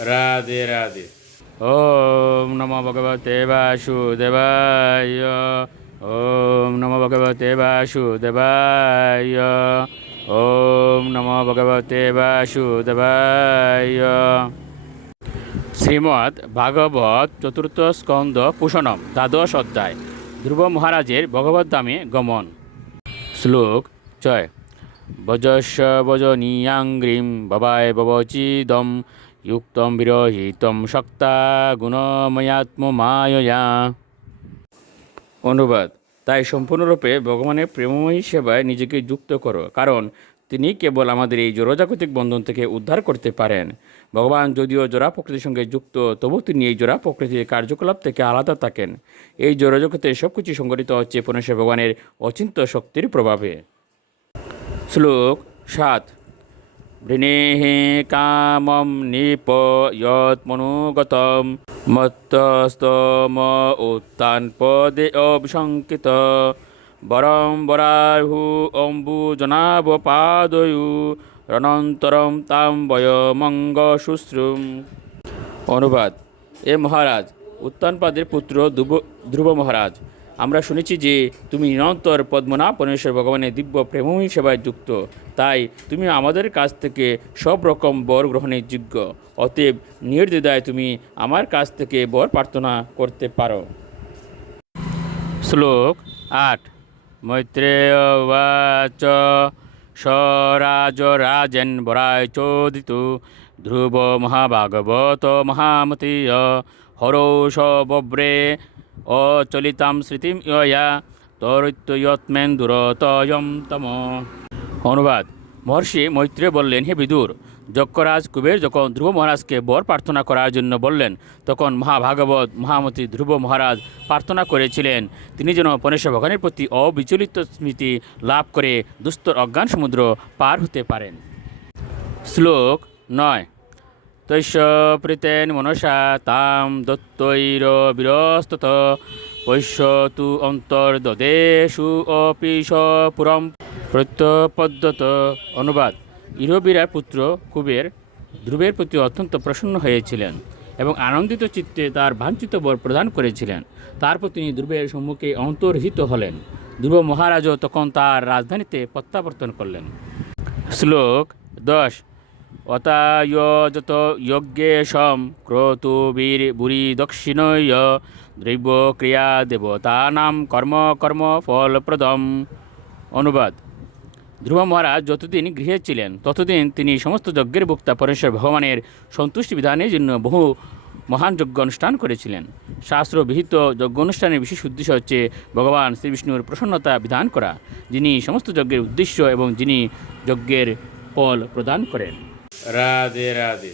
রাধে রাধে। ওম নমো ভগবতে বাসুদেবায়। ওম নমো ভগবতে বাসুদেবায়। ওম নমো ভগবতে বাসুদেবায়। শ্রীমদ্ ভাগবত চতুর্থ স্কন্দ পুষণম দ্বাদশ অধ্যায় ধ্রুব মহারাজের ভগবত ধামে গমন। শ্লোক 6। ভজস্ব ভজনীয়াঙ্ঘ্রিম ভবায় ভবচিদম যুক্তম বিরহিতম শক্তা গুণময়াত্মমায়য়া। অনুবাদ: তাই সম্পূর্ণরূপে ভগবানের প্রেমময়ী সেবায় নিজেকে যুক্ত করো, কারণ তিনি কেবল আমাদের এই জড়জাগতিক বন্ধন থেকে উদ্ধার করতে পারেন। ভগবান যদিও জোড়া প্রকৃতির সঙ্গে যুক্ত, তবু তিনি এই জোড়া প্রকৃতির কার্যকলাপ থেকে আলাদা থাকেন। এই জড়জগতে সব কিছু সংগঠিত হচ্ছে পুনশ্চ ভগবানের অচিন্ত্য শক্তির প্রভাবে। শ্লোক 7। বৃণেঃ কামম নিপয়ৎমনুগতম মত্তস্তম উত্থানপদে অবিশঙ্কিত বরং বরাহু অম্বুজনাবপাদয়ু রণন্তরম তাম বয়মঙ্গ শুশ্রুম। অনুবাদ: এ মহারাজ, উত্তানপাদের পুত্র ধ্রুব মহারাজ, আমরা শুনেছি যে তুমি নিরন্তর পদ্মনাভ পরমেশ্বর ভগবানের দিব্য প্রেমময়ী সেবায় যুক্ত। তাই তুমি আমাদের কাছ থেকে সব রকম বর গ্রহণের যোগ্য। অতএব নির্দ্বিধায় তুমি আমার কাছ থেকে বর প্রার্থনা করতে পারো। শ্লোক 8। মৈত্রেয় উবাচ স রাজরাজেন বরায় চোদিতু ধ্রুব মহাভাগবত মহামতীয় হরৌষ বব্রে অচলিতাম স্মৃতিম ইয়া তরিত্যয়ৎমেন্দুরতয়ম তম। অনুবাদ: মহর্ষি মৈত্রেয় বললেন, হে বিদুর, যক্ষরাজ কুবের যখন ধ্রুব মহারাজকে বর প্রার্থনা করার জন্য বললেন, তখন মহাভাগবত মহামতি ধ্রুব মহারাজ প্রার্থনা করেছিলেন তিনি যেন পরমেশ্বর ভগবানের প্রতি অবিচলিত স্মৃতি লাভ করে দুস্তর অজ্ঞান সমুদ্র পার হতে পারেন। শ্লোক 9। তৈষ প্রীতেন মনসা তাম দত্তৈর বিরস্তত পৈষ্যতু অন্তর্দদেশু অপিশ পুরম প্রত্যপদ্যত। অনুবাদ: ইরবিরার পুত্র কুবের ধ্রুবের প্রতি অত্যন্ত প্রসন্ন হয়েছিলেন এবং আনন্দিত চিত্তে তার বাঞ্ছিত বর প্রদান করেছিলেন। তারপর তিনি ধ্রুবের সম্মুখে অন্তর্হিত হলেন। ধ্রুব মহারাজও তখন তার রাজধানীতে প্রত্যাবর্তন করলেন। শ্লোক 10। অতায়যত যজ্ঞেশম ক্রতু বুরি দক্ষিণয় দ্রব্য ক্রিয়া দেবতানাম কর্ম কর্ম ফলপ্রদম। অনুবাদ: ধ্রুব মহারাজ যতদিন গৃহে ছিলেন ততদিন তিনি সমস্ত যজ্ঞের ভোক্তা পরমেশ্বর ভগবানের সন্তুষ্টি বিধানের জন্য বহু মহান যজ্ঞ অনুষ্ঠান করেছিলেন। শাস্ত্রবিহিত যজ্ঞ অনুষ্ঠানের বিশেষ উদ্দেশ্য হচ্ছে ভগবান শ্রীবিষ্ণুর প্রসন্নতা বিধান করা, যিনি সমস্ত যজ্ঞের উদ্দেশ্য এবং যিনি যজ্ঞের ফল প্রদান করেন। রাধে রাধে।